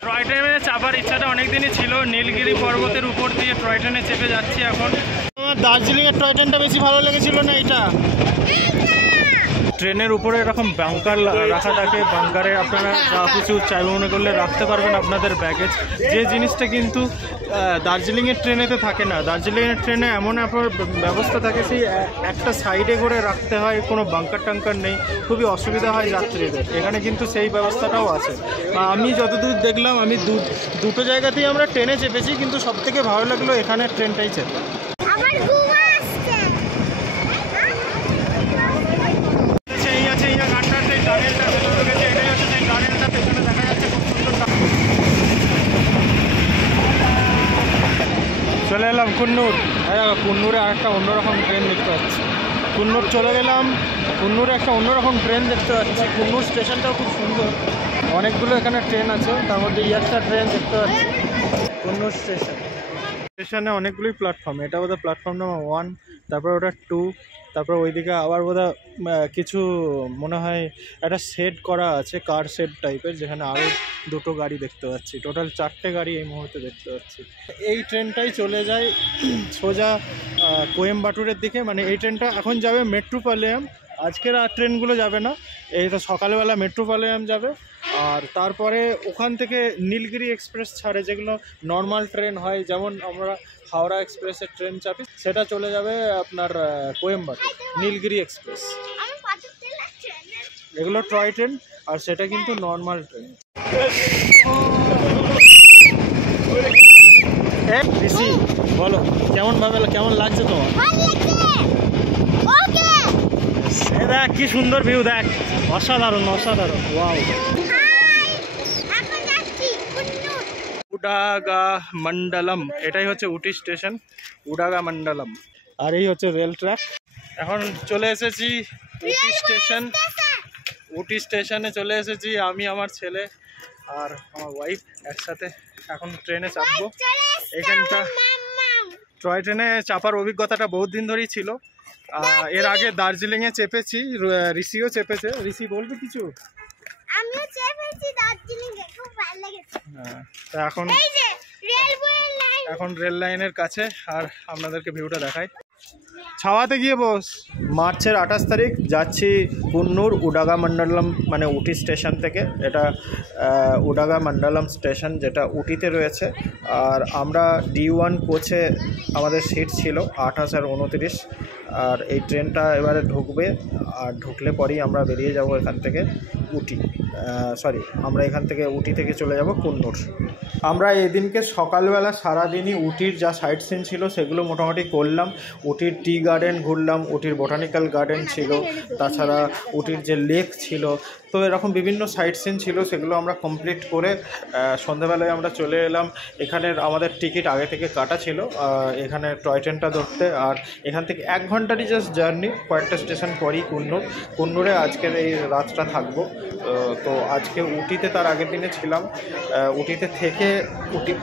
Toy ট্রেনে চাপার ইচ্ছাটা অনেকদিনই ছিল। নীলগিরি পর্বতের উপর দিয়ে টয় ট্রেনে চেপে যাচ্ছি এখন। আমার দার্জিলিংয়ের টয় ট্রেনটা বেশি ভালো লেগেছিল না এটা? ট্রেনের উপরে এরকম বাঙ্কার রাখা থাকে, বাঙ্কারে আপনারা যা কিছু চাইবে মনে করলে রাখতে পারবেন আপনাদের ব্যাগেজ, যে জিনিসটা কিন্তু দার্জিলিংয়ের ট্রেনেতে থাকে না। দার্জিলিংয়ের ট্রেনে এমন ব্যবস্থা থাকে, সেই একটা সাইডে করে রাখতে হয়, কোনো বাঙ্কার টাঙ্কার নেই, খুবই অসুবিধা হয় যাত্রীদের। এখানে কিন্তু সেই ব্যবস্থাটাও আছে। আমি যতদূর দেখলাম, আমি দুটো জায়গাতেই আমরা ট্রেনে চেপেছি, কিন্তু সবথেকে ভালো লাগলো এখানের ট্রেনটাই চেপে। চলে এলাম কুন্নুর। কুন্নুরে আরেকটা অন্যরকম ট্রেন দেখতে পাচ্ছি। কুন্নুর চলে গেলাম, কুন্নুরে একটা অন্যরকম ট্রেন দেখতে পাচ্ছি। কুন্নুর স্টেশনটাও খুব সুন্দর, অনেকগুলো এখানে ট্রেন আছে, তার মধ্যে একটা ট্রেন দেখতে পাচ্ছি। কুন্নুর স্টেশনে অনেকগুলোই প্ল্যাটফর্ম, এটা বোধহয় প্ল্যাটফর্ম নাম্বার 1, তারপর ওটা 2, তারপর ওইদিকে আবার বোধহয় কিছু মনে হয় একটা শেড করা আছে, কার শেড টাইপের, যেখানে আরও দুটো গাড়ি দেখতে পাচ্ছি। টোটাল 4টে গাড়ি এই মুহূর্তে দেখতে পাচ্ছি। এই ট্রেনটাই চলে যায় সোজা কোয়েম্বাটুরের দিকে। মানে এই ট্রেনটা এখন যাবে মেট্রোপলিয়াম, আজকের আর ট্রেনগুলো যাবে না, এইটা সকালবেলা মেট্রোপলিয়াম যাবে। আর তারপরে ওখান থেকে নীলগিরি এক্সপ্রেস ছাড়ে, যেগুলো নর্মাল ট্রেন হয়, যেমন আমরা হাওড়া এক্সপ্রেসের ট্রেন চাপি, সেটা চলে যাবে আপনার কোয়েম্বাটুর, নীলগিরি এক্সপ্রেস। এগুলো টয় ট্রেন, আর সেটা কিন্তু নর্মাল ট্রেন। ঋষি বলো কেমন লাগছে তোমার? দেখ কি সুন্দর ভিউ, দেখ, অসাধারণ অসাধারণ। ওয়াও, উডাগামন্ডলম, এটাই হচ্ছে উটি স্টেশন, উডাগামন্ডলম। আর এই হচ্ছে রেল ট্র্যাক। এখন চলে এসেছি উটি স্টেশন। উটি স্টেশনে চলে এসেছি আমি, আমার ছেলে আর আমার ওয়াইফ একসাথে এখন ট্রেনে চাপবো। এখানটা টয় ট্রেনে চাপার অভিজ্ঞতাটা বহুত দিন ধরেই ছিল। এর আগে দার্জিলিংয়ে চেপেছি, ঋষিও চেপেছে। ঋষি বলবে কিছু? আমিও চেপেছি দার্জিলিংয়ে, খুব ভালো লেগেছে। হ্যাঁ, তো এখন রেল লাইনের কাছে, আর আপনাদেরকে ভিউটা দেখাই। ছাওয়াতে গিয়ে বস। মার্চের 28 তারিখ যাচ্ছি কুন্নুর উডাগামন্ডলম, মানে উটি স্টেশন থেকে। এটা উডাগামন্ডলম স্টেশন, যেটা উটিতে রয়েছে। আর আমরা D1 কোচে আমাদের সিট ছিল 28 আর 29। আর এই ট্রেনটা এবারে ঢুকবে, আর ঢুকলে পরেই আমরা বেরিয়ে যাব এখান থেকে উটি। আমরা এখান থেকে উটি থেকে চলে যাব কুন্নুর। আমরা এদিনকে সকালবেলা সারাদিনই উটির যা সাইট সিন ছিল সেগুলো মোটামুটি করলাম। উটির টি গার্ডেন ঘুরলাম, উটির বোটানিক্যাল গার্ডেন ছিল, তাছাড়া উটির যে লেক ছিল, তো এরকম বিভিন্ন সাইট সিন ছিল, সেগুলো আমরা কমপ্লিট করে সন্ধ্যাবেলায় আমরা চলে এলাম। এখানের আমাদের টিকিট আগে থেকে কাটা ছিল এখানে টয় ট্রেনটা ধরতে। আর এখান থেকে 1 ঘন্টারই জাস্ট জার্নি, কয়েকটা স্টেশন পরই কুন্নুরে আজকের এই রাতটা থাকবো। তো আজকে উটিতে তার আগের দিনে ছিলাম, উটিতে থেকে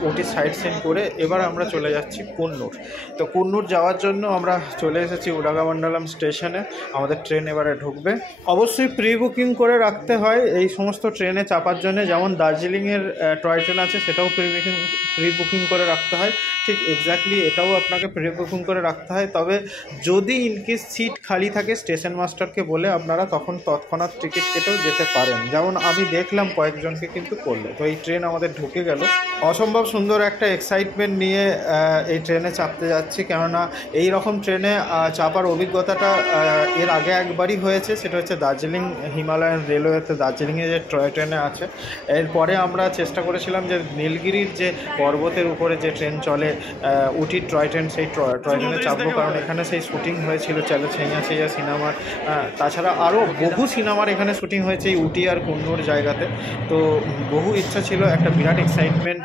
উটি সাইট সিন করে এবার আমরা চলে যাচ্ছি কুন্নুর। তো কুন্নুর যাওয়ার জন্য আমরা চলে এসেছি উডাগামন্ডলম স্টেশনে। আমাদের ট্রেন এবারে ঢুকবে। অবশ্যই প্রি বুকিং করে রাখতে হয় এই সমস্ত ট্রেনে চাপার জন্য। যেমন দার্জিলিংয়ের টয় ট্রেন আছে, সেটাও প্রি বুকিং করে রাখতে হয়, ঠিক এক্স্যাক্টলি এটাও আপনাকে প্রি বুকিং করে রাখতে হয়। তবে যদি ইনকেস সিট খালি থাকে, স্টেশন মাস্টারকে বলে আপনারা তখন তৎক্ষণাৎ টিকিট কেটেও যেতে পারেন, যেমন আমি দেখলাম কয়েকজনকে কিন্তু করলো। তো এই ট্রেন আমাদের ঢুকে গেল। অসম্ভব সুন্দর একটা এক্সাইটমেন্ট নিয়ে এই ট্রেনে চাপতে যাচ্ছি, কেননা এই রকম ট্রেনে চাপার অভিজ্ঞতাটা এর আগে একবারই হয়েছে, সেটা হচ্ছে দার্জিলিং হিমালয়ান রেলওয়েতে দার্জিলিংয়ে যে টয় ট্রেনে আছে। এরপরে আমরা চেষ্টা করেছিলাম যে নীলগিরির যে পর্বতের উপরে যে ট্রেন চলে উটির টয় ট্রেন, সেই টয় ট্রেনে চাপবো, কারণ এখানে সেই শুটিং হয়েছিল চলো ছেইয়া ছেইয়া সিনেমার। তাছাড়া আরও বহু সিনেমার এখানে শুটিং হয়েছে এই উটি আর কুন্নুর জায়গাতে। তো বহু ইচ্ছা ছিল, একটা বিরাট এক্সাইটমেন্ট।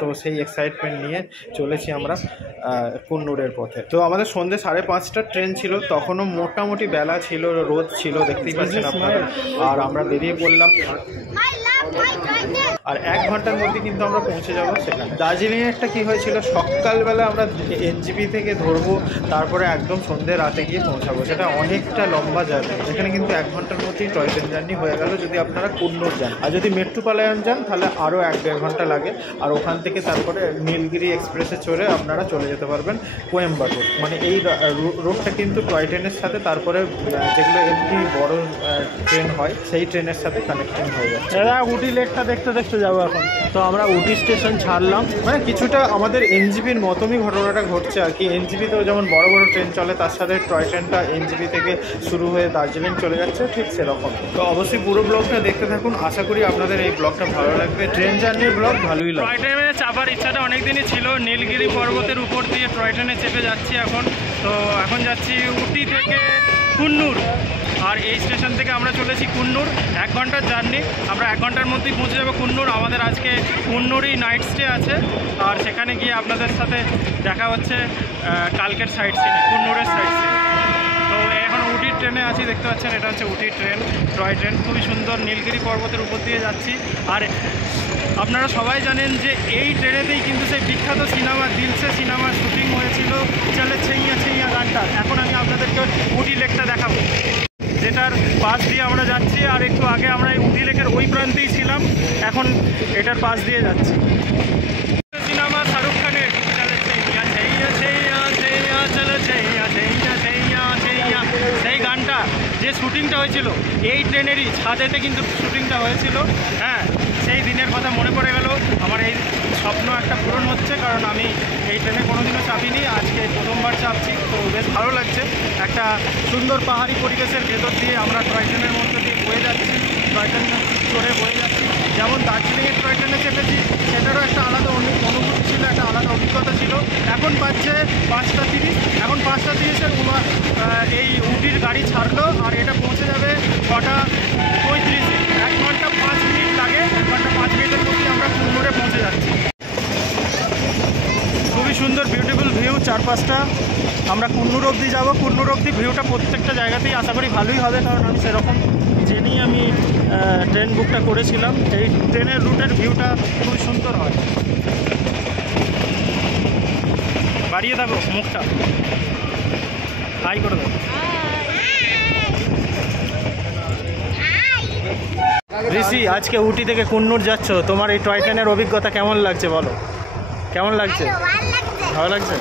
তো সেই এক্সাইটমেন্ট নিয়ে চলেছি আমরা কুন্নুরের পথে। তো আমাদের সন্ধ্যে 5:30টার ট্রেন ছিল, তখনও মোটামুটি বেলা ছিল, রোদ ছিল, দেখতেই পাচ্ছেন আপনারা। আর আমরা বেরিয়ে পড়লাম। আর 1 ঘন্টার মধ্যে কিন্তু আমরা পৌঁছে যাব সেখানে। দার্জিলিংয়ে একটা কী হয়েছিল, সকালবেলা আমরা এনজিপি থেকে ধরবো, তারপরে একদম সন্ধ্যে রাতে গিয়ে পৌঁছাবো, সেটা অনেকটা লম্বা জার্নি। এখানে কিন্তু 1 ঘন্টার মধ্যেই টয় ট্রেন জার্নি হয়ে গেল যদি আপনারা কুন্নুর যান। আর যদি মেট্রোপলায়ন যান তাহলে আরও 1-1.5 ঘন্টা লাগে। আর ওখান থেকে তারপরে নীলগিরি এক্সপ্রেসে চড়ে আপনারা চলে যেতে পারবেন কোয়েম্বাটুর। মানে এই রোডটা কিন্তু টয় ট্রেনের সাথে, তারপরে যেগুলো এমনি বড় ট্রেন হয় সেই ট্রেনের সাথে কানেক্টিং হয়ে যাচ্ছে। এরা উটি লেকটা দেখতে দেখতে যাবো এখন। তো আমরা উটি স্টেশন ছাড়লাম, মানে কিছুটা আমাদের এনজিপির মতনই ঘটনাটা ঘটছে আর কি। এনজিপিতেও যেমন বড় বড় ট্রেন চলে, তার সাথে টয় ট্রেনটা এনজিপি থেকে শুরু হয়ে দার্জিলিং চলে যাচ্ছে, ঠিক সেরকম। তো অবশ্যই পুরো ব্লগটা দেখতে থাকুন, আশা করি আপনাদের এই ব্লগটা ভালো লাগবে। ট্রেন জার্নির ব্লগ ভালোই লাগবে। টয় ট্রেনে চাপার ইচ্ছাটা অনেকদিনই ছিল, নীলগিরি পর্বতের উপর দিয়ে টয় ট্রেনে চেপে যাচ্ছি এখন। তো এখন যাচ্ছি উটি থেকে কুন্নুর, আর এই স্টেশন থেকে আমরা চলেছি কুন্নুর। 1 ঘন্টার জার্নি, আমরা 1 ঘন্টার মধ্যেই পৌঁছে যাবো কুন্নুর। আমাদের আজকে কুন্নুরই নাইট স্টে আছে, আর সেখানে গিয়ে আপনাদের সাথে দেখা হচ্ছে কালকের সাইড সিনে, কুন্নুরের সাইড সিনে। তো এখন উটির ট্রেনে আছি, দেখতে পাচ্ছেন এটা হচ্ছে উটির ট্রেন, টয় ট্রেন, খুবই সুন্দর। নীলগিরি পর্বতের উপর দিয়ে যাচ্ছি। আর আপনারা সবাই জানেন যে এই ট্রেনেতেই কিন্তু সেই বিখ্যাত সিনেমা দিলসে সিনেমার শুটিং হয়েছিল, চলে ছেইয়া ছেইয়া গানটা। এখন আমি আপনাদেরকে উটি লেকটা দেখাবো, যেটার পাশ দিয়ে আমরা যাচ্ছি। আর একটু আগে আমরা এই উটি লেকের ওই প্রান্তেই ছিলাম, এখন এটার পাশ দিয়ে যাচ্ছি। সিনেমা শাহরুখ খানের চলে ছেইয়া ছেইয়া ছেইয়া ছেইয়া চলে ছেইয়া ছেইয়া ছেইয়া ছেইয়া, সেই গানটা যে শুটিংটা হয়েছিল এই ট্রেনেরই ছাদেতে কিন্তু শুটিংটা হয়েছিল। হ্যাঁ, সেই দিনের কথা মনে পড়ে গেল। আমার এই স্বপ্ন একটা পূরণ হচ্ছে, কারণ আমি এই ট্রেনে কোনোদিনও চাপিনি, আজকে প্রথমবার চাপছি। তো বেশ ভালো লাগছে, একটা সুন্দর পাহাড়ি পরিবেশের ভেতর দিয়ে আমরা টয় ট্রেনের মধ্যে দিয়ে বয়ে যাচ্ছি, টয় ট্রেন চড়ে বয়ে যাচ্ছি। যেমন দার্জিলিংয়ের টয় ট্রেনে চেপেছি, সেটারও একটা আলাদা অনুভূতি ছিল, একটা আলাদা অভিজ্ঞতা ছিল। এখন বাজছে 5টা 30, এখন 5টা 30-এর এই উটির গাড়ি ছাড়লো, আর এটা পৌঁছে যাবে 6টা 35-এ। 1 ঘন্টা 5 মিনিট লাগে, 1 ঘন্টা 5 মিনিটের মধ্যে আমরা কুন্নুরে পৌঁছে যাচ্ছি। খুবই সুন্দর বিউটিফুল ভিউ চারপাশটা। আমরা কুন্নুর অবধি যাবো। কুন্নুর অবধি ভিউটা প্রত্যেকটা জায়গাতেই আশা করি ভালোই হবে, কারণ আমি সেরকম জেনেই আমি ট্রেন বুকটা করেছিলাম। এই ট্রেনের রুটের ভিউটা খুবই সুন্দর হয়। বাড়িয়ে দেবো মুখটা, হাই করে দেবো। ঋষি, আজকে উটি থেকে কুন্নুর যাচ্ছ, তোমার এই টয় ট্রেনের অভিজ্ঞতা কেমন লাগছে বলো? কেমন লাগছে? ভালো লাগছে।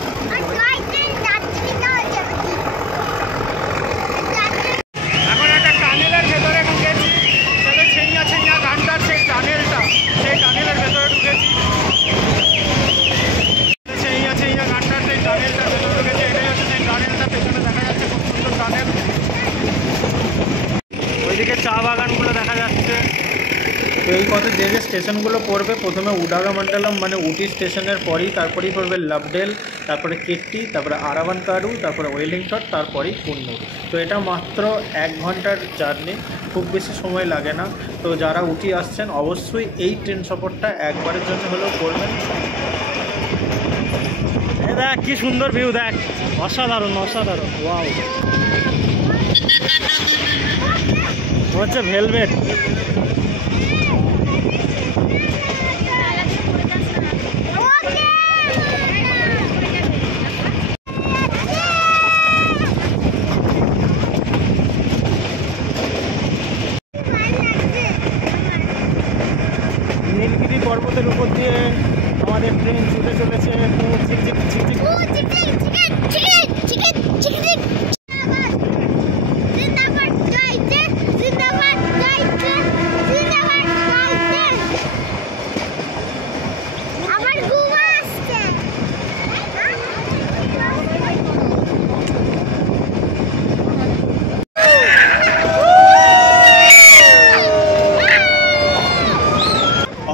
এখন একটা টানেলের ভেতরে ঢুকেছি, চলে ছেইয়া ছেইয়া গানটার সেই টানেলটা, সেই টানেলের ভেতরে ঢুকেছি। ছেইয়া ছেইয়া গানটার সেই টানেলটার ভেতরে ঢুকেছি, এটাই হচ্ছে সেই টানেলটা। পেছনে দেখা যাচ্ছে খুব সুন্দর টানেল, ওইদিকে চা বাগানগুলো দেখা যাচ্ছে। তো এই পথে যে যে স্টেশনগুলো পড়বে, প্রথমে উডাগামন্ডলম মানে উটি স্টেশনের তারপরেই পড়বে লাভডেল, তারপরে কেট্টি, তারপরে আরাভানকারু, তারপরে ওয়েলিংটন, তারপরেই কুন্নুর। তো এটা মাত্র 1 ঘন্টার জার্নি, খুব বেশি সময় লাগে না। তো যারা উটি আসছেন অবশ্যই এই ট্রেন সফরটা একবারের জন্য হলেও করবেন। দেখ কি সুন্দর ভিউ, দেখ, অসাধারণ অসাধারণ। ওয়াও, হচ্ছে ভেলভেট। নীলগিরি পর্বতের উপর দিয়ে আমাদের ট্রেন ছুটে চলেছে, ঝিকঝিক ঝিকঝিক।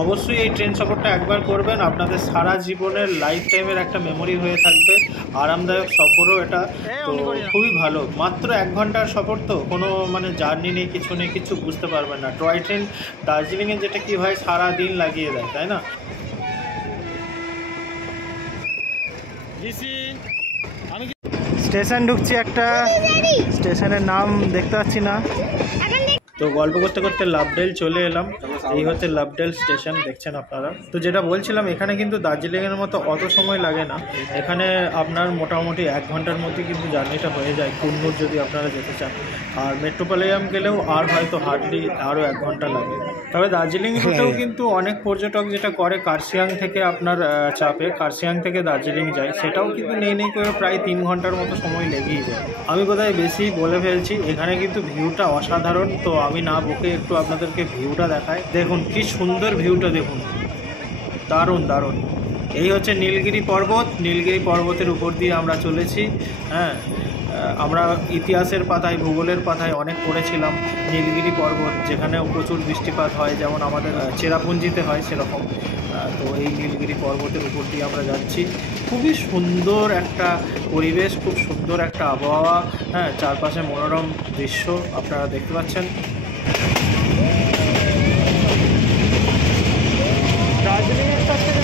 অবশ্যই এই ট্রেন সফরটা একবার করবেন, আপনাদের সারা জীবনের লাইফ টাইমের একটা মেমোরি হয়ে থাকবে। আরামদায়ক সফরও এটা, তো খুবই ভালো। মাত্র 1 ঘন্টার সফর, তো কোনো মানে জার্নি নেই, কিছু নেই, কিছু বুঝতে পারবেন না। টয় ট্রেন দার্জিলিংয়ে যেটা কি হয়, সারা দিন লাগিয়ে দেয়, তাই না? স্টেশন ঢুকছি, একটা স্টেশনের নাম দেখতে পাচ্ছি না। তো গল্প করতে করতে লাভডেল চলে এলাম। এই হচ্ছে লাভডেল স্টেশন, দেখছেন আপনারা। তো যেটা বলছিলাম, এখানে কিন্তু দার্জিলিংয়ের মতো অত সময় লাগে না। এখানে আপনার মোটামুটি 1 ঘন্টার মধ্যে কিন্তু জার্নিটা হয়ে যায় কুন্নুর যদি আপনারা যেতে চান। আর মেট্রোপলিয়াম গেলেও আর হয়তো হার্ডলি আরও 1 ঘন্টা লাগে। তবে দার্জিলিং রুটেও কিন্তু অনেক পর্যটক যেটা করে কার্শিয়াং থেকে আপনার চাপে কার্শিয়াং থেকে দার্জিলিং যায়, সেটাও কিন্তু নেই করে প্রায় 3 ঘন্টার মতো সময় লেগেই যায়। আমি বোধহয় বেশি বলে ফেলছি। এখানে কিন্তু ভিউটা অসাধারণ। তো আমি না বকে একটু আপনাদেরকে ভিউটা দেখাই। দেখুন কি সুন্দর ভিউটা, দেখুন, দারুণ দারুণ। এই হচ্ছে নীলগিরি পর্বত। নীলগিরি পর্বতের উপর দিয়ে আমরা চলেছি। হ্যাঁ, আমরা ইতিহাসের পাতায়, ভূগোলের পাতায় অনেক পড়েছিলাম নীলগিরি পর্বত, যেখানেও প্রচুর বৃষ্টিপাত হয়, যেমন আমাদের চেরাপুঞ্জিতে হয় সেরকম। তো এই নীলগিরি পর্বতের উপর দিয়ে আমরা যাচ্ছি। খুবই সুন্দর একটা পরিবেশ, খুব সুন্দর একটা আবহাওয়া। হ্যাঁ, চারপাশে মনোরম দৃশ্য আপনারা দেখতে পাচ্ছেন। দার্জিলিংয়ের কাছ থেকে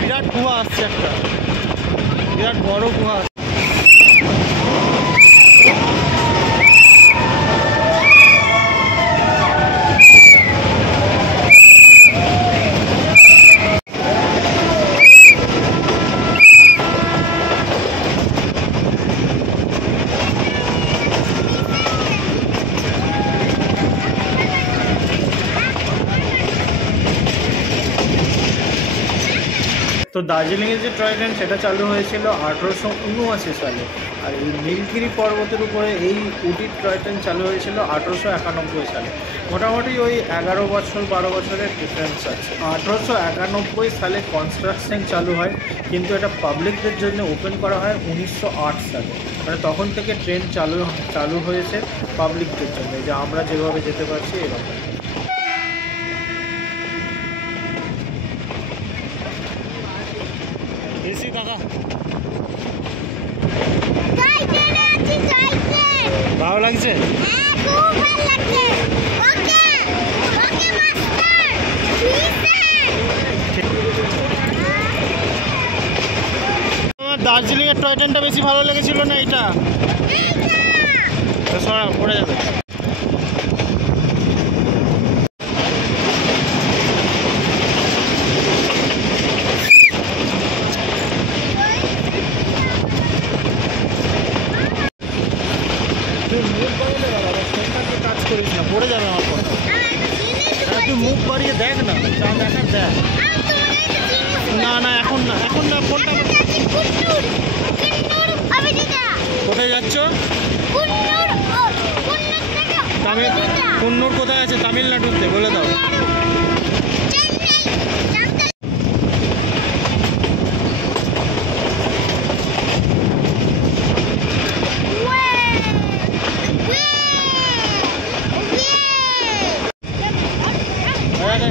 বিরাট কুয়া আসছে, একটা বিরাট বড় কুয়া। তো দার্জিলিংয়ের যে টয় ট্রেন সেটা চালু হয়েছিল 1879 সালে। আর এই নীলগিরি পর্বতের উপরে এই উটির টয় ট্রেন চালু হয়েছিল 1891 সালে। মোটামুটি ওই 11 বছর 12 বছরের ডিফারেন্স আছে। 1891 সালে কনস্ট্রাকশন চালু হয়, কিন্তু এটা পাবলিকদের জন্য ওপেন করা হয় 1908 সালে। মানে তখন থেকে ট্রেন চালু হয়েছে পাবলিকদের জন্য, যে আমরা যেভাবে যেতে পারছি এরকম। এসি কাকা ভালো লাগছে? দার্জিলিং এর টয় ট্রেনটা বেশি ভালো লেগেছিল না এটা? সরা পড়ে যাবে। কাজ করিস না, পড়ে যাবে আমার ফোন। তুই মুখ বাড়িয়ে দেখ না, যা দেখার দেখ। না না, এখন না, এখন না, ফোনটা। কোথায় যাচ্ছ? কুন্নুর কোথায় আছে? তামিলনাড়ুতে, বলে দাও।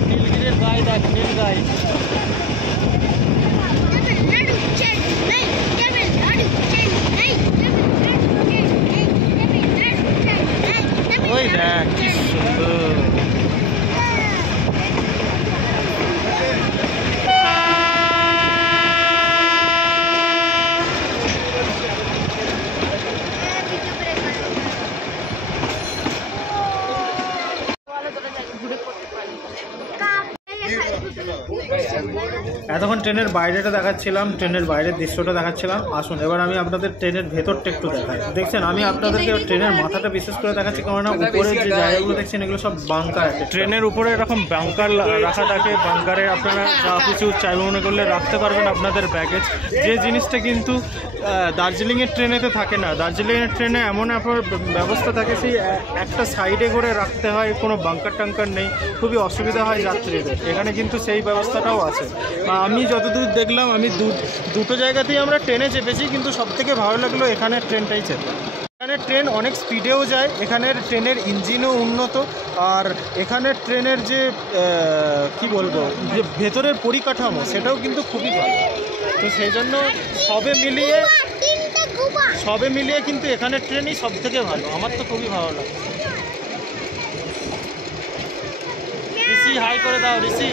নীলগিরির গাই দেখ, নীল গাই। ওই দেখ কি সুন্দর। এতক্ষণ ট্রেনের বাইরেটা দেখাচ্ছিলাম, ট্রেনের বাইরের দৃশ্যটা দেখাচ্ছিলাম। আসুন এবার আমি আপনাদের ট্রেনের ভেতরটা একটু দেখাই। দেখছেন, আমি আপনাদেরকে ট্রেনের মাথাটা বিশেষ করে দেখাচ্ছি, কেননা উপরে যে জায়গাগুলো দেখছেন এগুলো সব বাংকার আছে। ট্রেনের উপরে এরকম বাংকার রাখা থাকে। বাংকারে আপনারা যা কিছু চাইবে মনে করলে রাখতে পারবেন আপনাদের ব্যাগেজ। যে জিনিসটা কিন্তু দার্জিলিংয়ের ট্রেনেতে থাকে না। দার্জিলিংয়ের ট্রেনে এমন ব্যবস্থা থাকে, সেই একটা সাইডে করে রাখতে হয়, কোনো বাংকার টাঙ্কার নেই, খুবই অসুবিধা হয় যাত্রীদের। এখানে কিন্তু সেই ব্যবস্থাটাও আছে। আমি যতদূর দেখলাম, আমি দুটো জায়গাতেই আমরা ট্রেনে চেপেছি, কিন্তু সবথেকে ভালো লাগলো এখানের ট্রেনটাই চেপে। এখানের ট্রেন অনেক স্পিডেও যায়, এখানের ট্রেনের ইঞ্জিনও উন্নত, আর এখানের ট্রেনের যে কি বলবো যে ভেতরের পরিকাঠামো সেটাও কিন্তু খুবই ভালো। তো সেই জন্য সবে মিলিয়ে কিন্তু এখানের ট্রেনই সব থেকে ভালো, আমার তো খুবই ভালো লাগে। ঋষি হাই করে দাও ঋষি।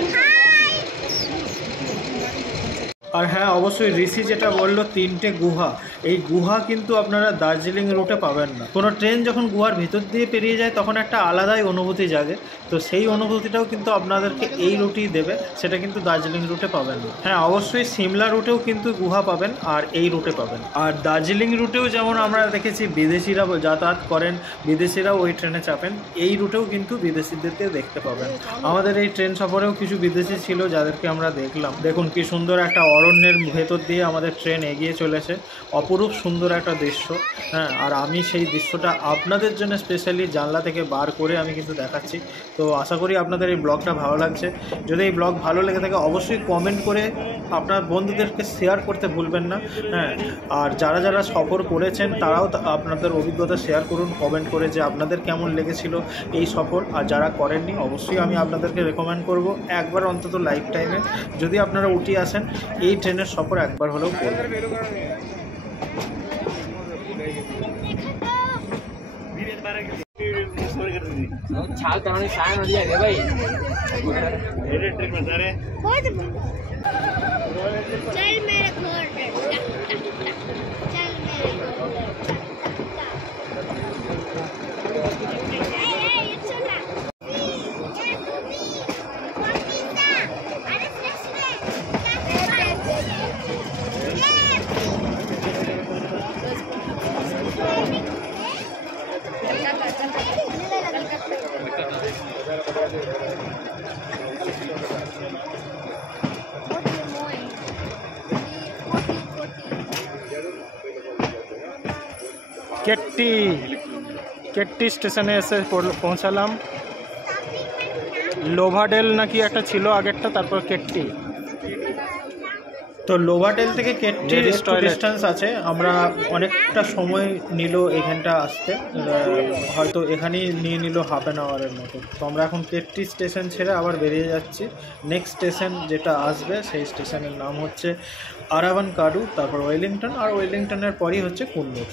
আর হ্যাঁ, অবশ্যই ঋষি যেটা বললো 3টে গুহা, এই গুহা কিন্তু আপনারা দার্জিলিং রুটে পাবেন না। কোনো ট্রেন যখন গুহার ভিতর দিয়ে পেরিয়ে যায় তখন একটা আলাদাই অনুভূতি জাগে, তো সেই অনুভূতিটাও কিন্তু আপনাদেরকে এই রুটেই দেবে, সেটা কিন্তু দার্জিলিং রুটে পাবেন না। হ্যাঁ, অবশ্যই সিমলা রুটেও কিন্তু গুহা পাবেন আর এই রুটে পাবেন। আর দার্জিলিং রুটেও যেমন আমরা দেখেছি বিদেশিরা যাতায়াত করেন, বিদেশিরাও ওই ট্রেনে চাপেন, এই রুটেও কিন্তু বিদেশিদেরকে দেখতে পাবেন। আমাদের এই ট্রেন সফরেও কিছু বিদেশি ছিল যাদেরকে আমরা দেখলাম। দেখুন কি সুন্দর একটা অরণ্যের ভেতর দিয়ে আমাদের ট্রেন এগিয়ে চলেছে, অপরূপ সুন্দর একটা দৃশ্য। হ্যাঁ, আর আমি সেই দৃশ্যটা আপনাদের জন্য স্পেশালি জানলা থেকে বার করে আমি কিন্তু দেখাচ্ছি। তো আশা করি আপনাদের এই ব্লগটা ভালো লাগছে। যদি এই ব্লগ ভালো লেগে থাকে অবশ্যই কমেন্ট করে আপনার বন্ধুদেরকে শেয়ার করতে ভুলবেন না। হ্যাঁ, আর যারা যারা সফর করেছেন তারাও আপনাদের অভিজ্ঞতা শেয়ার করুন কমেন্ট করে যে আপনাদের কেমন লেগেছিল এই সফর। আর যারা করেননি অবশ্যই আমি আপনাদেরকে রেকমেন্ড করব একবার অন্তত লাইফ টাইমে যদি আপনারা উঠে আসেন এই ট্রেনের সফর একবার হলেও করবেন। छाल तराने साया नदी है भाई चल मेरे घर चल मेरे কেট্টি স্টেশনে এসে পৌঁছালাম। লোভাডেল নাকি একটা ছিল আগেরটা, তারপর কেট্টি। তো লোভাডেল থেকে কেট্টির ডিস্টেন্স আছে, আমরা অনেকটা সময় নিল এখানটা আসতে, হয়তো এখানেই নিয়ে নিল হাফ অ্যান আওয়ারের মতো। তো আমরা এখন কেট্টি স্টেশন ছেড়ে আবার বেরিয়ে যাচ্ছি। নেক্সট স্টেশন যেটা আসবে সেই স্টেশনের নাম হচ্ছে আরাভান কাডু, তারপর ওয়েলিংটন, আর ওয়েলিংটনের পরই হচ্ছে কুন্নুর।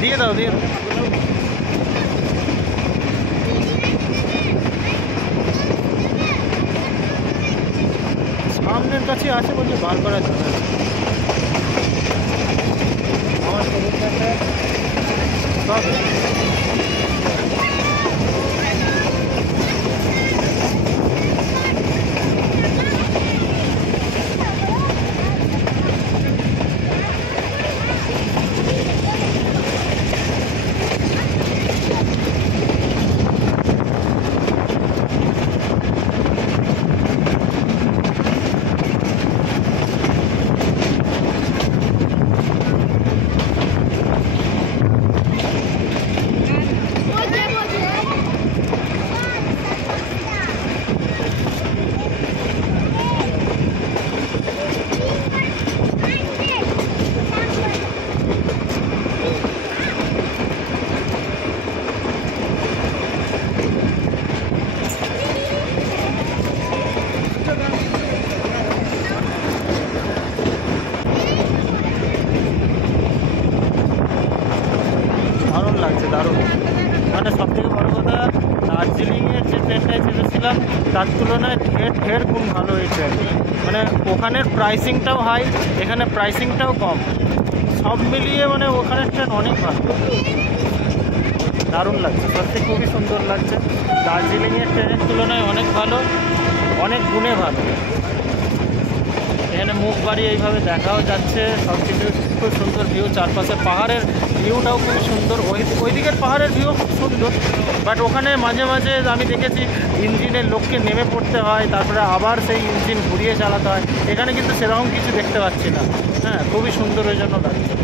দিয়ে দাও দিয়ে দাও। সামনের কাছে আছে বলছে বার করা যাবে না। আমার সব দারুণ। মানে সবথেকে বড় কথা, দার্জিলিংয়ের যে ট্রেনটায় চেপেছিলাম তার তুলনায় ঢের গুণ ভালো এই ট্রেন। মানে ওখানের প্রাইসিংটাও হাই, এখানে প্রাইসিংটাও কম, সব মিলিয়ে মানে ওখানের ট্রেন অনেক ভালো। দারুণ লাগছে, সত্যি খুবই সুন্দর লাগছে। দার্জিলিংয়ের ট্রেনের তুলনায় অনেক ভালো, অনেক গুণে ভালো। এখানে মুখ বাড়ি এইভাবে দেখাও যাচ্ছে, সব কিছু খুব সুন্দর ভিউ, চারপাশে পাহাড়ের ভিউটাও খুব সুন্দর। ওই দিকের পাহাড়ের ভিউ খুব সুন্দর, বাট ওখানে মাঝে মাঝে আমি দেখেছি ইঞ্জিনের লোককে নেমে পড়তে হয়, তারপরে আবার সেই ইঞ্জিন ঘুরিয়ে চালাতে হয়। এখানে কিন্তু সেরকম কিছু দেখতে পাচ্ছি না। হ্যাঁ, খুবই সুন্দর ওই জন্য লাগছে।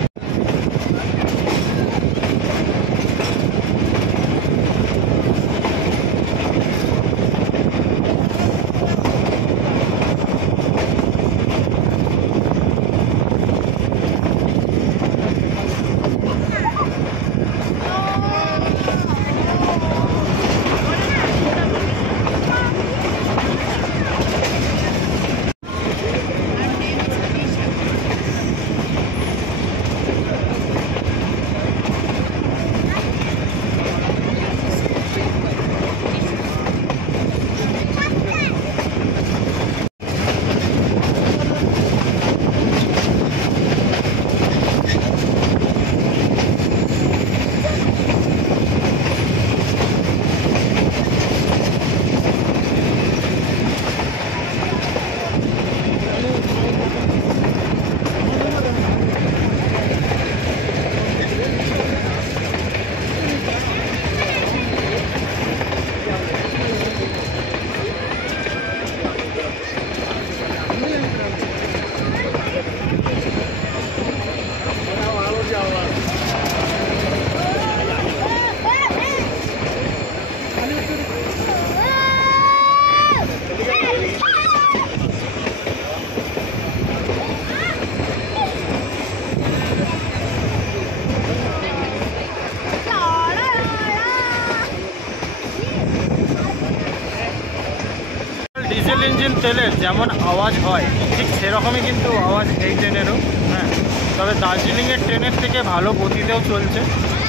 ডিজেল ইঞ্জিন তেলের যেমন আওয়াজ হয় ঠিক সেরকমই কিন্তু আওয়াজ এই ট্রেনেরও। হ্যাঁ, তবে দার্জিলিংয়ের ট্রেনের থেকে ভালো গতিতেও চলছে,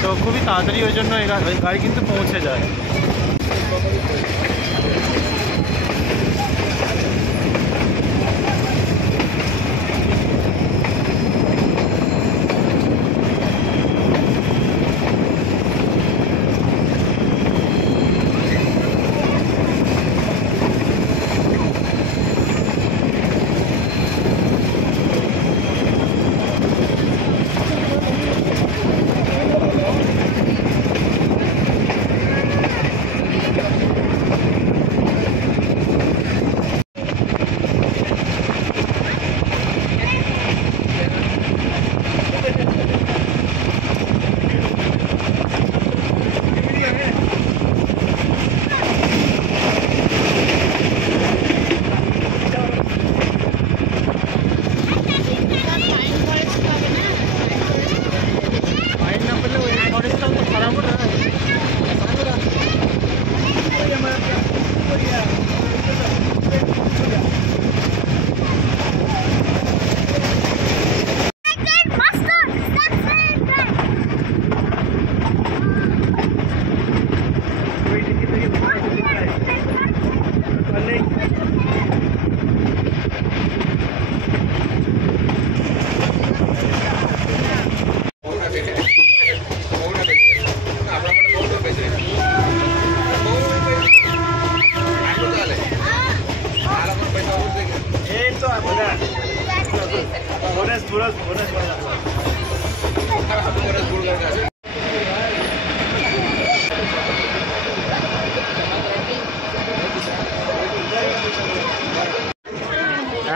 তো খুবই তাড়াতাড়ি ওই জন্য এই গাড়ি কিন্তু পৌঁছে যায়।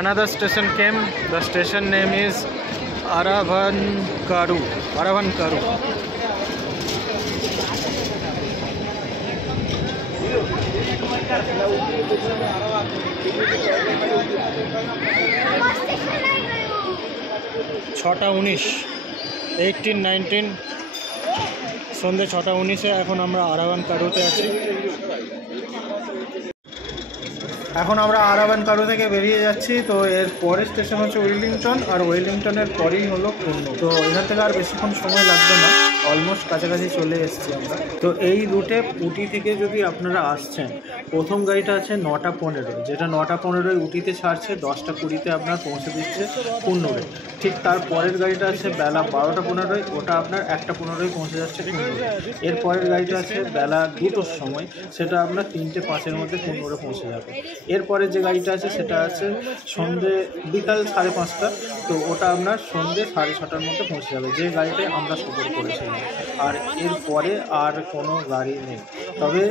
Another station came. The station name is Aravankaru. Aravankaru. ছটা 19 18-19 সন্ধ্যে 6:19 এখন আমরা আরাভানকারুতে আছি। এখন আমরা আরাবান কারো থেকে বেরিয়ে যাচ্ছি। তো এর পরের স্টেশন হচ্ছে ওয়েলিংটন, আর ওয়েলিংটনের পরেই হলো কুন্নুর। তো এখান থেকে আর বেশিক্ষণ সময় লাগবে না, অলমোস্ট কাছাকাছি চলে এসেছি আমরা। তো এই রুটে উটি থেকে যদি আপনারা আসছেন, প্রথম গাড়িটা আছে 9:15, যেটা 9:15 উটিতে ছাড়ছে, 10:20 আপনার পৌঁছে দিচ্ছে কুন্নুরে। ঠিক তার পরের গাড়িটা আছে বেলা 12:15, ওটা আপনার 1:15 পৌঁছে যাচ্ছে কুন্নুরে। এর পরের গাড়িটা আছে বেলা 2টোর সময়, সেটা আপনার 3:05-এর মধ্যে কুন্নুরে পৌঁছে যাবে। এরপরে যে গাড়িটা আছে সেটা আছে বিকাল 5:30, তো ওটা আপনার সন্ধ্যে 6:30-টার মধ্যে পৌঁছে যাবে, যে গাড়িটায় আমরা সফর করেছিলাম। আর এরপরে আর কোনো গাড়ি নেই, তবে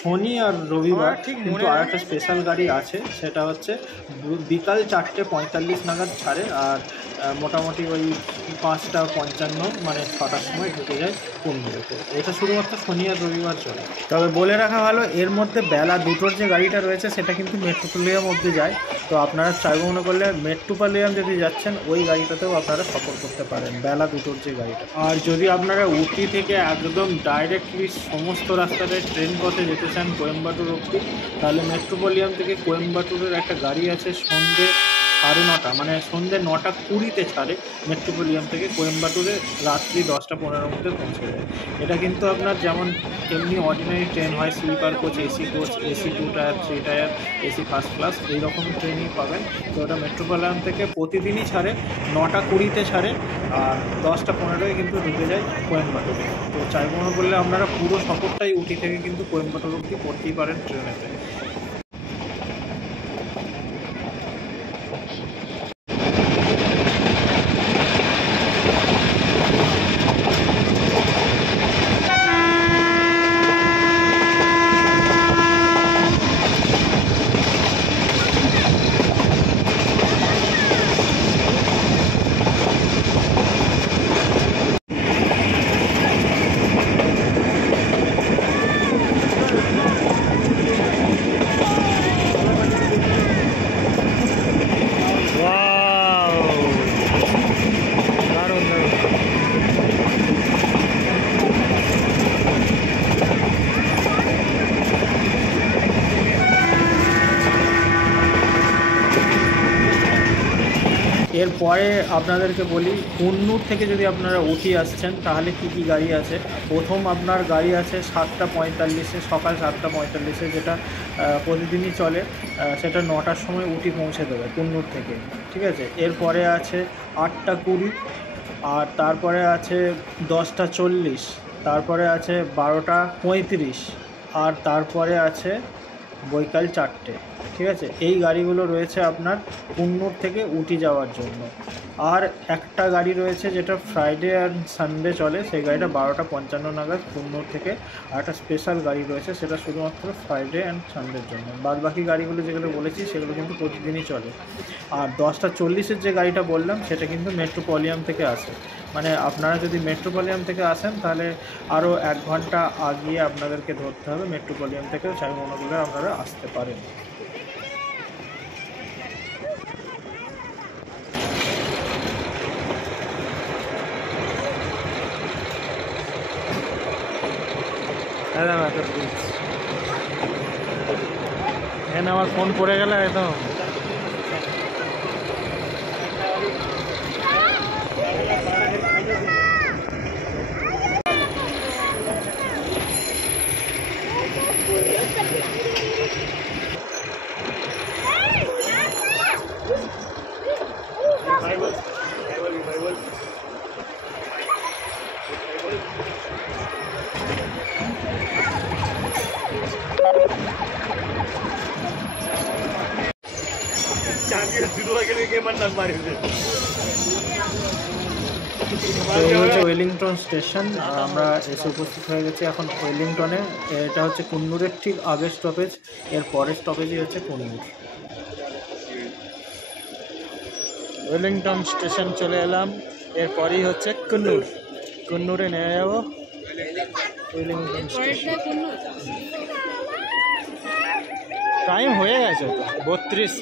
শনি আর রবিবার কিন্তু আর একটা স্পেশাল গাড়ি আছে, সেটা হচ্ছে বিকাল 4:45 নাগাদ ছাড়ে, আর মোটামুটি ওই 5:55 মানে 6টার সময় ঢুকে যায় কুন্নুরেতে। এটা শুধুমাত্র শনি আর রবিবার চলে। তবে বলে রাখা ভালো, এর মধ্যে বেলা 2টোর যে গাড়িটা রয়েছে সেটা কিন্তু মেট্রোপলিয়াম অবধি যায়। তো আপনারা চাইব মনে করলে মেট্রোপলিয়াম যদি যাচ্ছেন, ওই গাড়িটাতেও আপনারা সফর করতে পারেন, বেলা 2টোর যে গাড়িটা। আর যদি আপনারা উটি থেকে একদম ডাইরেক্টলি সমস্ত রাস্তাতে ট্রেন পথে যেতে চান কোয়েম্বাটুর অবধি, তাহলে মেট্রোপলিয়াম থেকে কোয়েম্বাটুরের একটা গাড়ি আছে সন্ধ্যে 9:30, মানে সন্ধ্যে 9:20 ছাড়ে মেট্রোপলিয়াম থেকে কোয়েম্বাটুরে, রাত্রি 10:15-র মধ্যে পৌঁছে যায়। এটা কিন্তু আপনার যেমন এমনি অর্ডিনারি ট্রেন হয়, sleeper coach, AC 2 tier, 3 tier, AC first class, এইরকম ট্রেনই পাবেন। তো ওটা মেট্রোপলিয়াম থেকে প্রতিদিনই ছাড়ে, 9:20 ছাড়ে, আর 10:15 কিন্তু ঢুকে যায় কোয়েম্বাটুরে। তো চাইব মনে করলে আপনারা পুরো সফরটাই উটি থেকে কিন্তু কোয়েম্বাটুর অবধি করতেই পারেন ট্রেনেতে। এরপরে আপনাদেরকে বলি, কুন্নুর থেকে যদি আপনারা উটি আসছেন তাহলে কি কি গাড়ি আছে। প্রথম আপনার গাড়ি আছে 7:45, সকাল 7:45, যেটা প্রতিদিনই চলে, সেটা 9টার সময় উটি পৌঁছে দেবে কুন্নুর থেকে, ঠিক আছে। এরপরে আছে 8:20, আর তারপরে আছে 10:40, তারপরে আছে 12:35, আর তারপরে আছে বৈকাল 4টে, ঠিক আছে। এই গাড়িগুলো রয়েছে আপনার কুন্নুর থেকে উটি যাওয়ার জন্য। আর একটা গাড়ি রয়েছে যেটা ফ্রাইডে আর সানডে চলে, সেই গাড়িটা 12:55 নাগাদ কুন্নুর থেকে। আর একটা স্পেশাল গাড়ি রয়েছে, সেটা শুধুমাত্র ফ্রাইডে অ্যান্ড সানডের জন্য। বাদ বাকি গাড়িগুলো যেগুলো বলেছি সেগুলো কিন্তু প্রতিদিনই চলে। আর 10:40-এর যে গাড়িটা বললাম সেটা কিন্তু মেট্রোপলিয়াম থেকে আসে, মানে আপনারা যদি মেট্রোপলিয়াম থেকে আসেন তাহলে আরও 1 ঘন্টা আগিয়ে আপনাদেরকে ধরতে হবে। মেট্রোপলিয়াম থেকে চাই মনে করলে আপনারা আসতে পারেন। এখানে আমার ফোন পড়ে গেল একদম। ওয়েলিংটন স্টেশন, আমরা এসে উপস্থিত হয়ে গেছি এখন ওয়েলিংটনে। এটা হচ্ছে কুন্নুরের ঠিক আগের স্টপেজ, এর পরের স্টপেজই হচ্ছে কুন্নুর। ওয়েলিংটন স্টেশন চলে এলাম, এরপরেই হচ্ছে কুন্নুর। কুন্নুরে নেমে যাবো ওয়েলিংটন স্টেশন। টাইম হয়ে গেছে তো 32,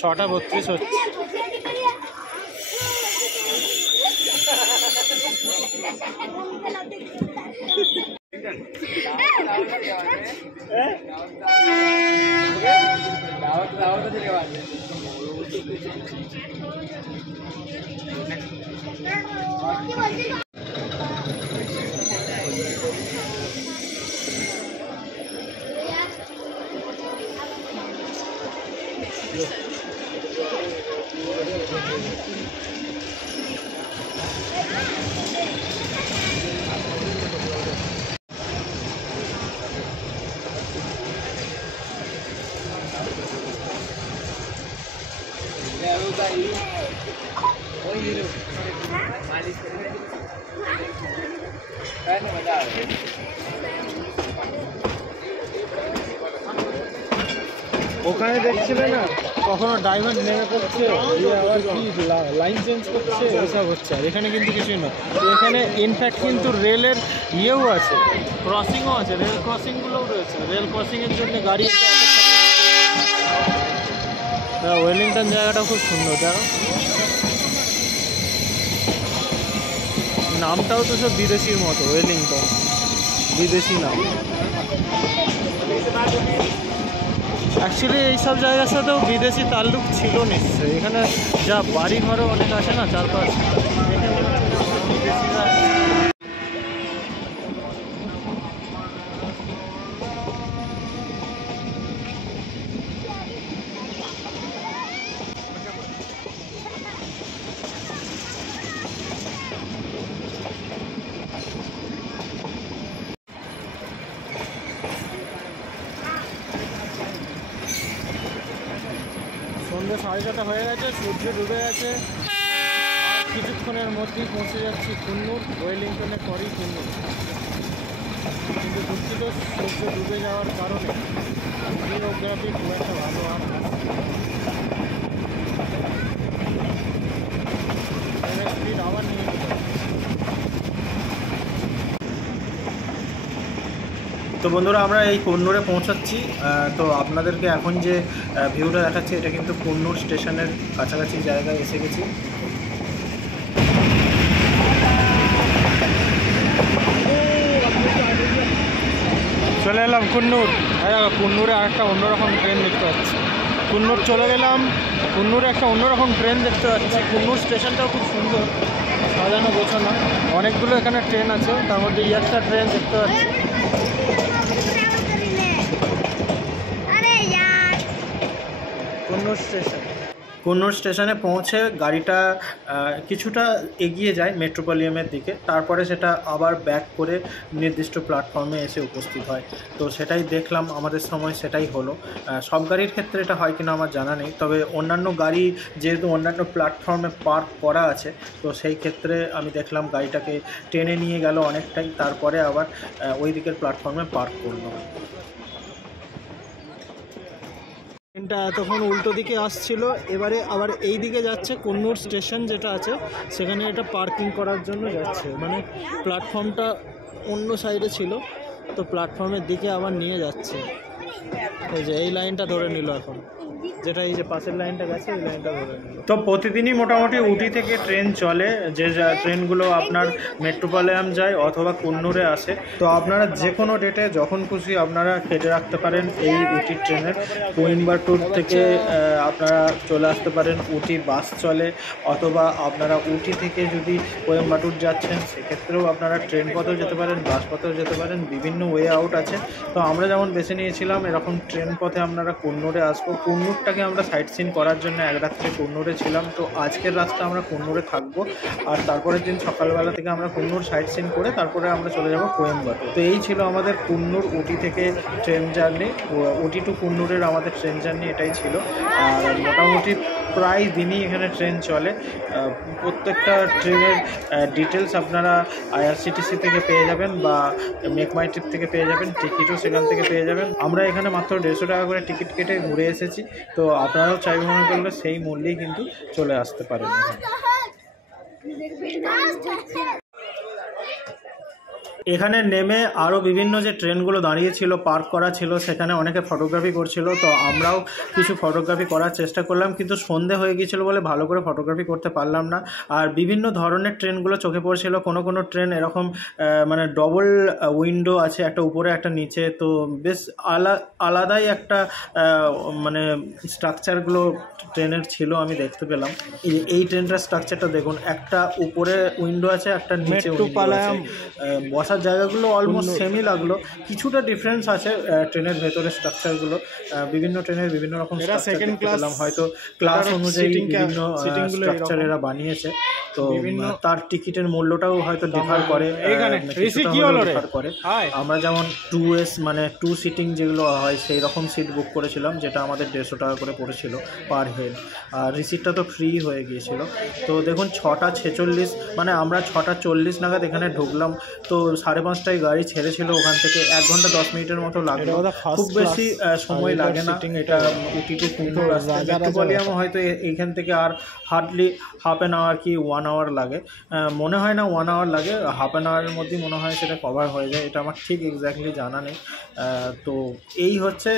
6:32 হচ্ছে। ওখানে দেখছিলে না কখনো ড্রাইভার নেমে করছে আবার কি লাইন চেঞ্জ করছে এসব হচ্ছে। আর এখানে কিন্তু কিছুই না, এখানে ইনফ্যাক্ট কিন্তু রেলের ইয়েও আছে, ক্রসিংও আছে, রেল ক্রসিংগুলোও রয়েছে। রেল ক্রসিংয়ের জন্য গাড়ি ওয়েলিংটন জায়গাটা খুব সুন্দর। দেখো নামটাও তো সব বিদেশির মতো, ওয়েলিংটন বিদেশি নাম। অ্যাকচুয়ালি এইসব জায়গার সাথেও বিদেশি তাল্লুক ছিল নিশ্চয়ই। এখানে যা বাড়ি ঘরও অনেক আছে না চারপাশ, বিদেশিরা। সন্ধ্যে 4:30 হয়ে গেছে, সূর্য ডুবে গেছে। আর কিছুক্ষণের মধ্যেই পৌঁছে যাচ্ছি কুন্নুর। ওয়েলিংটনের পরেই কুন্নুর। কিন্তু দুঃখিত, সূর্য ডুবে যাওয়ার কারণে জিওগ্রাফি খুব একটা ভালো আর স্পিড আবার নিয়ে যেতে হবে। তো বন্ধুরা, আমরা এই কুন্নুরে পৌঁছাচ্ছি। তো আপনাদেরকে এখন যে ভিউটা দেখাচ্ছি এটা কিন্তু কুন্নুর স্টেশনের কাছাকাছি জায়গায় এসে গেছি। চলে এলাম কুন্নুর। কুন্নুরে আরেকটা অন্যরকম ট্রেন দেখতে পাচ্ছি। কুন্নুর চলে গেলাম, কুন্নুরে একটা অন্যরকম ট্রেন দেখতে পাচ্ছি। কুন্নুর স্টেশনটাও খুব সুন্দর, সাজানো গোছানো। অনেকগুলো এখানে ট্রেন আছে, তার মধ্যে একটা ট্রেন দেখতে পাচ্ছি। কুন্নুর স্টেশনে পৌঁছে গাড়িটা কিছুটা এগিয়ে যায় মেট্রোপলিয়ামের দিকে, তারপরে সেটা আবার ব্যাক করে নির্দিষ্ট প্ল্যাটফর্মে এসে উপস্থিত হয়। তো সেটাই দেখলাম, আমাদের সময় সেটাই হলো। সব গাড়ির ক্ষেত্রে এটা হয় কিনা আমার জানা নেই, তবে অন্যান্য গাড়ি যেহেতু অন্যান্য প্ল্যাটফর্মে পার্ক করা আছে, তো সেই ক্ষেত্রে আমি দেখলাম গাড়িটাকে টেনে নিয়ে গেল অনেকটাই, তারপরে আবার ওই দিকের প্ল্যাটফর্মে পার্ক করলো। ট্রেনটা এতক্ষণ উল্টো দিকে আসছিল, এবারে আবার এই দিকে যাচ্ছে। কুন্নুর স্টেশন যেটা আছে সেখানে এটা পার্কিং করার জন্য যাচ্ছে, মানে প্ল্যাটফর্মটা অন্য সাইডে ছিল, তো প্ল্যাটফর্মের দিকে আবার নিয়ে যাচ্ছে। এই যে এই লাইনটা ধরে নিল এখন, যেটা এই যে পাশের লাইনটা গেছে এই লাইনটা ধরে নিল। তো প্রতিদিনই মোটামুটি উটি থেকে ট্রেন চলে, যে ট্রেনগুলো আপনার মেট্রোপলিয়াম যায় অথবা কুন্নুরে আসে। তো আপনারা যে কোনো ডেটে যখন খুশি আপনারা কেটে রাখতে পারেন এই উটি ট্রেনের। কোয়েম্বাটুর থেকে আপনারা চলে আসতে পারেন, উটি বাস চলে, অথবা আপনারা উটি থেকে যদি কোয়েম্বাটুর যাচ্ছেন সেক্ষেত্রেও আপনারা ট্রেন পথেও যেতে পারেন, বাস পথেও যেতে পারেন, বিভিন্ন ওয়ে আউট আছে। তো আমরা যেমন বেছে নিয়েছিলাম এরকম ট্রেন পথে আপনারা কুন্নুরে আসবো। কুন্নুরটাকে আমরা সাইট সিন করার জন্য এক রাত্রে কুন্নুরে ছিলাম। তো আজকের রাতটা আমরা কুন্নুরে থাকবো, আর তারপরের দিন সকালবেলা থেকে আমরা কুন্নুর সাইট সিন করে তারপরে আমরা চলে যাব কোয়েম্বাটুর। তো এই ছিল আমাদের কুন্নুর উটি থেকে ট্রেন জার্নি, উটি টু কুন্নুরের আমাদের ট্রেন জার্নি এটাই ছিল। আর মোটামুটি প্রায় দিনই এখানে ট্রেন চলে। প্রত্যেকটা ট্রেনের ডিটেলস আপনারা আইআরসিটিসি থেকে পেয়ে যাবেন বা মেক মাই ট্রিপ থেকে পেয়ে যাবেন, টিকিটও সেখান থেকে পেয়ে যাবেন। আমরা এখানে মাত্র 150 টাকা করে টিকিট কেটে ঘুরে এসেছি। তো আপনারাও চাইবে মনে করলে সেই মূল্যেই কিন্তু চলে আসতে পারেন। এখানে নেমে আরও বিভিন্ন যে ট্রেনগুলো দাঁড়িয়েছিল পার্ক করা ছিল সেখানে অনেকে ফটোগ্রাফি করছিল, তো আমরাও কিছু ফটোগ্রাফি করার চেষ্টা করলাম, কিন্তু সন্ধে হয়ে গিয়েছিল বলে ভালো করে ফটোগ্রাফি করতে পারলাম না। আর বিভিন্ন ধরনের ট্রেনগুলো চোখে পড়ছিল, কোনো ট্রেন এরকম মানে ডবল উইন্ডো আছে, একটা উপরে একটা নিচে, তো বেশ আলাদাই একটা মানে স্ট্রাকচারগুলো ট্রেনের ছিল আমি দেখতে পেলাম। এই ট্রেনটার স্ট্রাকচারটা দেখুন, একটা উপরে উইন্ডো আছে, একটা নিচে উইন্ডো আছে, বসার জায়গাগুলো অলমোস্ট সেমই লাগলো, কিছুটা ডিফারেন্স আছে ট্রেনের ভেতরে স্ট্রাকচারগুলো। বিভিন্ন ট্রেনের বিভিন্ন রকম সেকেন্ড ক্লাস, হয়তো ক্লাস অনুযায়ী বিভিন্ন স্ট্রাকচার এরা বানিয়েছে, তো তার টিকিটের মূল্যটাও হয়তো ডিফার করে। আমরা যেমন 2S মানে 2 সিটিং যেগুলো হয় সেই রকম সিট বুক করেছিলাম, যেটা আমাদের 150 টাকা করে পড়েছিল পার হেড, আর রিসিটটা তো ফ্রি হয়ে গিয়েছিল। তো দেখুন 6:46 মানে আমরা 6:40 নাগাদ এখানে ঢুকলাম, তো 5:30টায় গাড়ি ছেড়েছিল, ওখান থেকে 1 ঘন্টা 10 মিনিটের মতো লাগলো, খুব বেশি সময় লাগে না। এটা উটি টু কুন্নুর রাস্তা, মেট্রোপলিয়ামও হয়তো এইখান থেকে আর হার্ডলি হাফ অ্যান আওয়ার কি 1 আওয়ার লাগে, মনে হয় না 1 আওয়ার লাগে, হাফ অ্যান আওয়ারের মধ্যেই মনে হয় সেটা কভার হয়ে যায়, এটা আমার ঠিক এক্স্যাক্টলি জানা নেই। তো এই হচ্ছে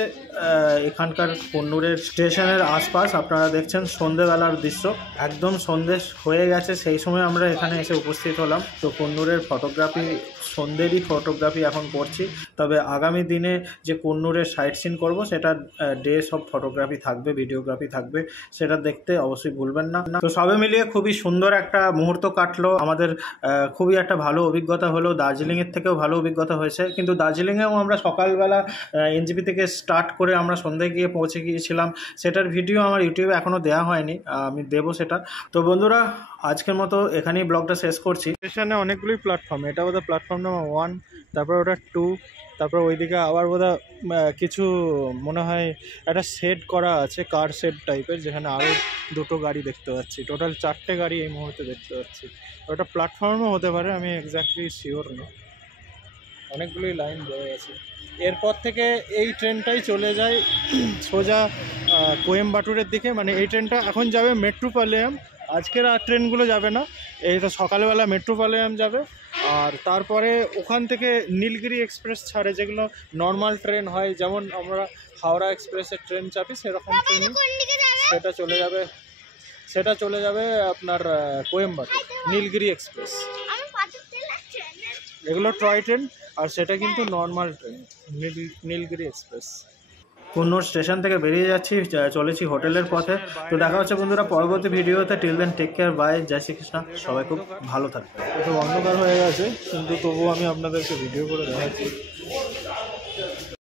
এখানকার কুন্নুরের স্টেশনের আশপাশ। আপনারা দেখছেন সন্ধ্যেবেলার দৃশ্য, একদম সন্ধ্যে হয়ে গেছে সেই সময় আমরা এখানে এসে উপস্থিত হলাম। তো কুন্নুরের ফটোগ্রাফি, সন্ধ্যেরই ফটোগ্রাফি এখন করছি, তবে আগামী দিনে যে কুন্নুরের সাইট সিন করবো সেটা ডে সব ফটোগ্রাফি থাকবে, ভিডিওগ্রাফি থাকবে, সেটা দেখতে অবশ্যই ভুলবেন না। তো সবে মিলিয়ে খুবই সুন্দর একটা মুহূর্ত কাটলো আমাদের, খুবই একটা ভালো অভিজ্ঞতা হলো, দার্জিলিংয়ের থেকেও ভালো অভিজ্ঞতা হয়েছে। কিন্তু দার্জিলিংয়েও আমরা সকালবেলা এনজেপি থেকে স্টার্ট করে আমরা সন্ধ্যায় গিয়ে পৌঁছে গিয়েছিলাম, সেটার ভিডিও আমার ইউটিউবে এখনও দেওয়া হয়নি, আমি দেবো সেটা। তো বন্ধুরা আজকের মতো এখানেই ব্লগটা শেষ করছি। স্টেশনে অনেকগুলোই প্ল্যাটফর্ম, এটা বোধহয় প্ল্যাটফর্ম নাম্বার 1, তারপর ওটা 2, তারপর ওইদিকে আবার বোধহয় কিছু মনে হয় একটা শেড করা আছে, কার শেড টাইপের, যেখানে আরও 2টো গাড়ি দেখতে পাচ্ছি, টোটাল 4টে গাড়ি এই মুহূর্তে দেখতে পাচ্ছি। ওটা প্ল্যাটফর্মও হতে পারে, আমি এক্স্যাক্টলি শিওর না, অনেকগুলোই লাইন রয়ে গেছে। এরপর থেকে এই ট্রেনটাই চলে যায় সোজা কোয়েম্বাটুরের দিকে, মানে এই ট্রেনটা এখন যাবে মেট্রোপলিয়াম, আজকের আর ট্রেনগুলো যাবে না, এই তো সকালবেলা মেট্রোপলিয়াম যাবে, আর তারপরে ওখান থেকে নীলগিরি এক্সপ্রেস ছাড়ে, যেগুলো নর্মাল ট্রেন হয়, যেমন আমরা হাওড়া এক্সপ্রেসের ট্রেন চাপি সেরকম ট্রেন, সেটা চলে যাবে আপনার কোয়েম্বাটুর, নীলগিরি এক্সপ্রেস। এগুলো টয় ট্রেন, আর সেটা কিন্তু normal train, Nilgiri express. Coonoor station থেকে বেরিয়ে যাচ্ছি, চলেছি হোটেলের পথে। তো দেখা হচ্ছে বন্ধুরা পরবর্তী ভিডিওতে, till then take care, bye, জয় শ্রীকৃষ্ণ, সবাই খুব ভালো থাকবে। একটু অন্ধকার হয়ে গেছে কিন্তু তবুও আমি আপনাদেরকে ভিডিও করে দেখাচ্ছি।